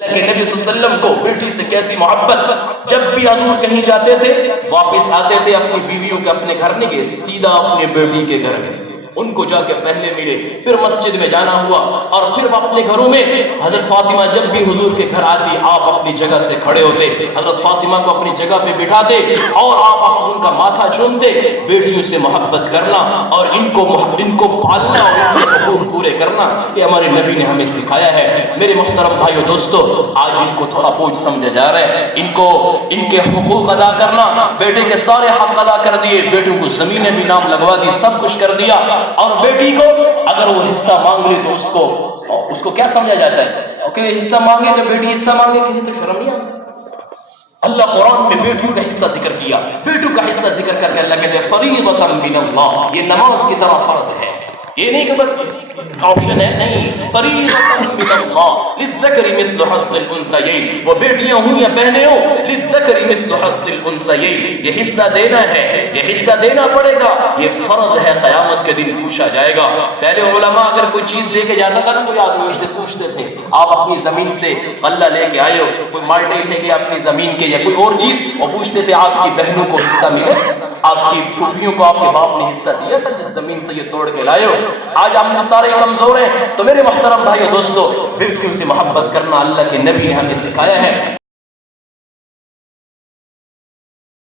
کہ نبی صلی اللہ علیہ وسلم کو بیٹی سے کیسی محبت، جب بھی حضور کہیں جاتے تھے واپس آتے تھے اپنی بیویوں کے اپنے گھر نہیں گئے، سیدھا اپنے بیٹی کے گھر گئے، ان کو جا کے پہلے ملے، پھر مسجد میں جانا ہوا، اور پھر اپنے گھروں میں حضرت فاطمہ جب بھی حضور کے گھر آتی آپ اپنی جگہ سے کھڑے ہوتے، حضرت فاطمہ کو اپنی جگہ پہ بٹھاتے اور آپ ان کا ماتھا چومتے۔ بیٹیوں سے محبت کرنا اور ان کو پالنا اور ان کے حقوق پورے کرنا، یہ ہمارے نبی نے ہمیں سکھایا ہے۔ میرے محترم بھائیو دوستو، آج ان کو تھوڑا بوجھ سمجھا جا رہا ہے، ان کے حقوق ادا کرنا، بیٹے کے سارے حق ادا کر دیے، بیٹوں کو زمینیں بھی نام لگوا دی، سب کچھ کر دیا، اور بیٹی کو اگر وہ حصہ مانگ لی تو اس کو کیا سمجھا جاتا ہے کہ حصہ مانگے تو بیٹی حصہ مانگے، کسی تو شرم نہیں آتی۔ اللہ قرآن میں بیٹوں کا حصہ ذکر کیا، بیٹوں کا حصہ ذکر کر کے اللہ کہتے ہیں فریضۃ من اللہ، یہ نماز کی طرح فرض ہے، یہ نہیں کہ بس آپشن ہے، نہیں، فریضۃ من اللہ للذکر مثل حظ الانثیین، وہ بیٹیاں ہوں یا بہنیں ہوں، للذکر مثل حظ الانثیین، یہ حصہ دینا ہے، یہ حصہ دینا پڑے گا، یہ فرض ہے، قیامت کے دن پوچھا جائے گا۔ پہلے علماء اگر کوئی چیز لے کے جاتا تھا نا، کوئی آدمی اس سے پوچھتے تھے آپ اپنی زمین سے غلہ لے کے آئے ہو، کوئی مالٹے لے کے اپنی زمین کے یا کوئی اور چیز، اور پوچھتے تھے آپ کی بہنوں کو حصہ ملے، آپ کی پھوپھیوں کو آپ کے باپ نے حصہ دیا تھا جس زمین سے یہ توڑ کے لائے ہو۔ آج ہم سارے کمزور ہیں، تو میرے محترم بھائیو دوستو، بیٹیوں سے محبت کرنا اللہ کے نبی نے ہمیں سکھایا ہے۔